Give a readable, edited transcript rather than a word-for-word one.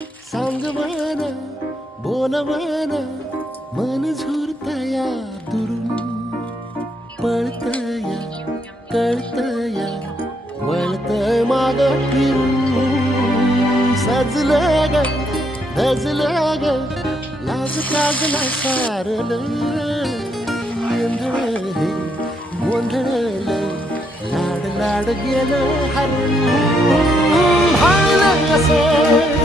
सांग मन बोल मन मन झुरतया दुरून पळतया कळतया वळतय माग फिरून सजलं ग धजलं ग लाज काजला सारलं येंधळ हे गोंधळलं लाड लाड गेलं हरण भाळलं कसं